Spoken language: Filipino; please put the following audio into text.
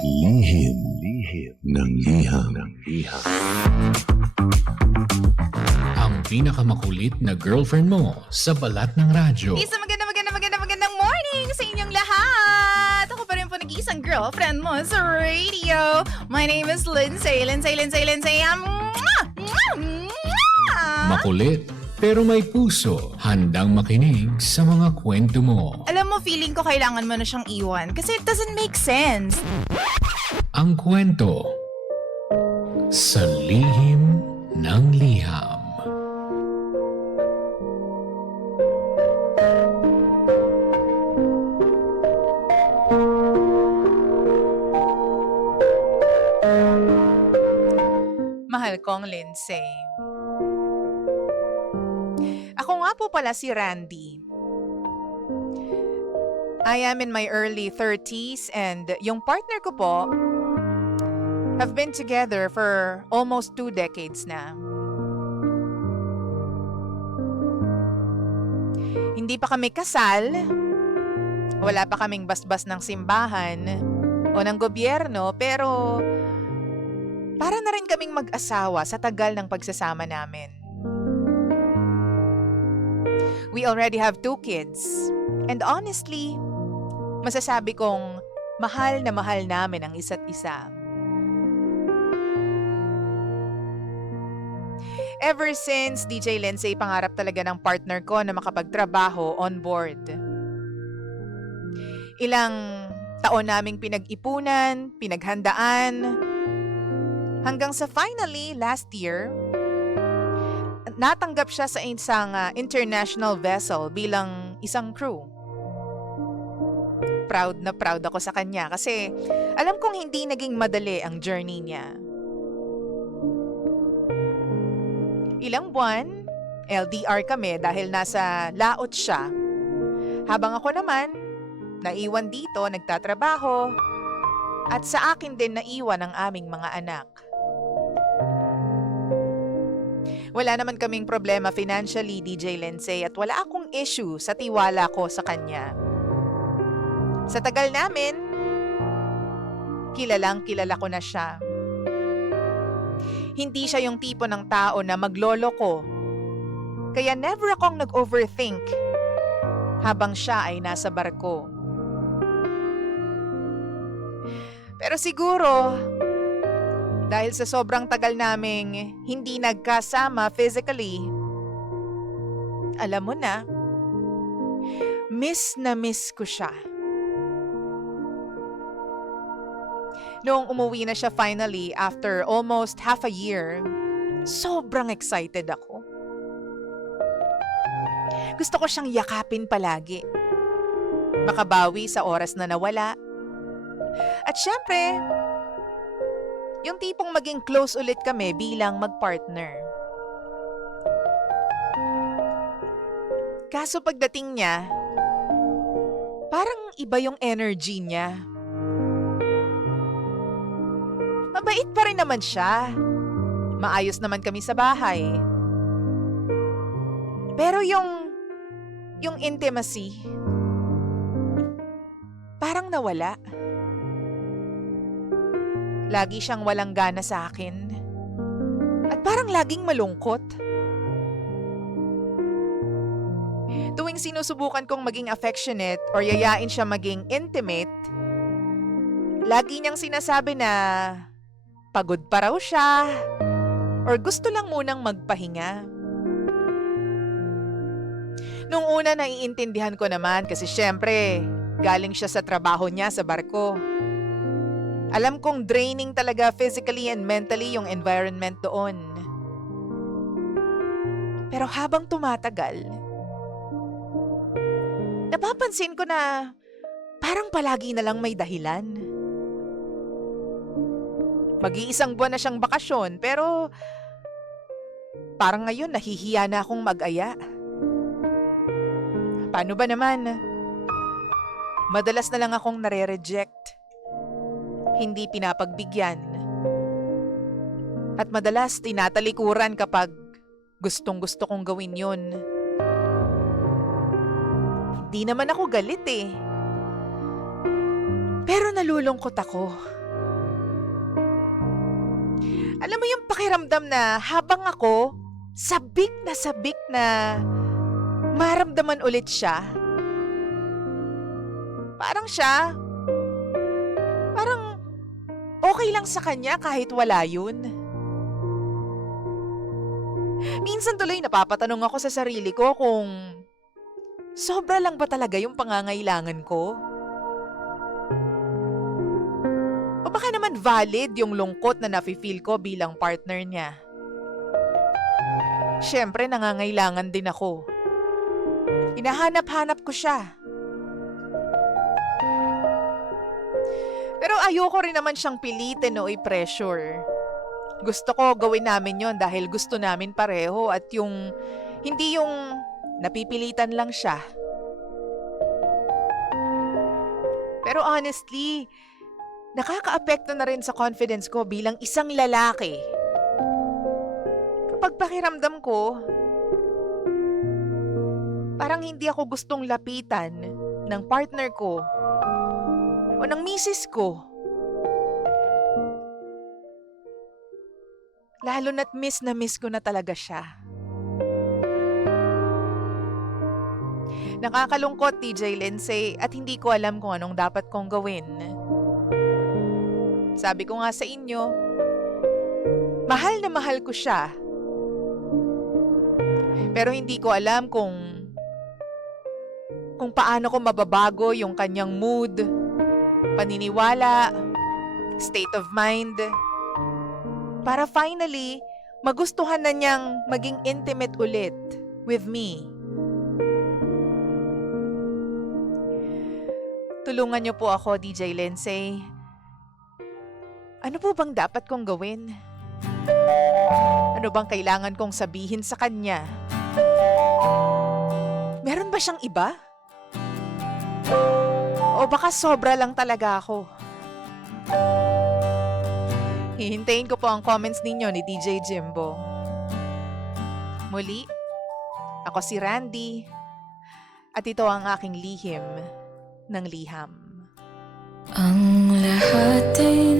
Lihim ng liham. Ang pinakamakulit na girlfriend mo sa balat ng radyo. Isang magandang morning sa inyong lahat! Ako pa rin po nag-iisang girlfriend mo sa radio. My name is Lindsay. Makulit pero may puso, handang makinig sa mga kwento mo. Alam mo, feeling ko kailangan mo na siyang iwan kasi it doesn't make sense. Ang kwento sa lihim ng liham. Mahal kong Lindsay. Ako nga po pala si Randy. I am in my early 30s and yung partner ko po have been together for almost 2 decades na. Hindi pa kami kasal, wala pa kaming basbas ng simbahan o ng gobyerno, pero para na rin kaming mag-asawa sa tagal ng pagsasama namin. We already have 2 kids. And honestly, masasabi kong mahal na mahal namin ang isa't isa. Ever since DJ Lindsay, pangarap talaga ng partner ko na makapagtrabaho on board. Ilang taon naming pinag-ipunan, pinaghandaan, hanggang sa finally, last year, natanggap siya sa isang international vessel bilang isang crew. Proud na proud ako sa kanya kasi alam kong hindi naging madali ang journey niya. Ilang buwan, LDR kami dahil nasa laot siya. Habang ako naman, naiwan dito, nagtatrabaho, at sa akin din naiwan ang aming mga anak. Wala naman kaming problema financially, DJ Lindsay, at wala akong issue sa tiwala ko sa kanya. Sa tagal namin, kilalang kilala ko na siya. Hindi siya yung tipo ng tao na magloloko. Kaya never akong nag-overthink habang siya ay nasa barko. Pero siguro, dahil sa sobrang tagal naming hindi nagkasama physically, alam mo na miss ko siya. Noong umuwi na siya finally after almost half a year, sobrang excited ako. Gusto ko siyang yakapin palagi. Makabawi sa oras na nawala. At syempre, yung tipong maging close ulit kami bilang magpartner. Kaso pagdating niya, parang iba yung energy niya. Mabait pa rin naman siya. Maayos naman kami sa bahay. Pero yung intimacy, parang nawala. Lagi siyang walang gana sa akin. At parang laging malungkot. Tuwing sinusubukan kong maging affectionate or yayain siya maging intimate, lagi niyang sinasabi na pagod pa raw siya or gusto lang munang magpahinga. Nung una naiintindihan ko naman kasi syempre galing siya sa trabaho niya sa barko. Alam kong draining talaga physically and mentally yung environment doon. Pero habang tumatagal, napapansin ko na parang palagi na lang may dahilan. Mag-iisang buwan na siyang bakasyon pero parang ngayon nahihiya na akong mag-aya. Paano ba naman? Madalas na lang akong nare-reject. Hindi pinapagbigyan. At madalas tinatalikuran kapag gustong-gusto kong gawin yun. Di naman ako galit eh. Pero nalulungkot ako. Alam mo yung pakiramdam na habang ako, sabik na maramdaman ulit siya. Parang okay lang sa kanya kahit wala yun. Minsan tuloy napapatanong ako sa sarili ko kung sobra lang ba talaga yung pangangailangan ko? O baka naman valid yung lungkot na nafe-feel ko bilang partner niya. Siyempre, nangangailangan din ako. Hinahanap-hanap ko siya. Pero ayoko rin naman siyang pilitin o i-pressure. Gusto ko gawin namin yon dahil gusto namin pareho at hindi yung napipilitan lang siya. Pero honestly, nakakaapekto na rin sa confidence ko bilang isang lalaki. Kapag pakiramdam ko, parang hindi ako gustong lapitan ng partner ko o ng misis ko. Lalo na't miss na miss ko na talaga siya. Nakakalungkot, TJ Lindsay, at hindi ko alam kung anong dapat kong gawin. Sabi ko nga sa inyo, mahal na mahal ko siya. Pero hindi ko alam kung paano ko mababago yung kanyang mood, paniniwala, state of mind, para finally, magustuhan na niyang maging intimate ulit with me. Tulungan niyo po ako, DJ Lindsay. Ano po bang dapat kong gawin? Ano bang kailangan kong sabihin sa kanya? Meron ba siyang iba? O baka sobra lang talaga ako? Hihintayin ko po ang comments ninyo ni DJ Jimbo. Muli, ako si Randy at ito ang aking lihim ng liham. Ang lahat ay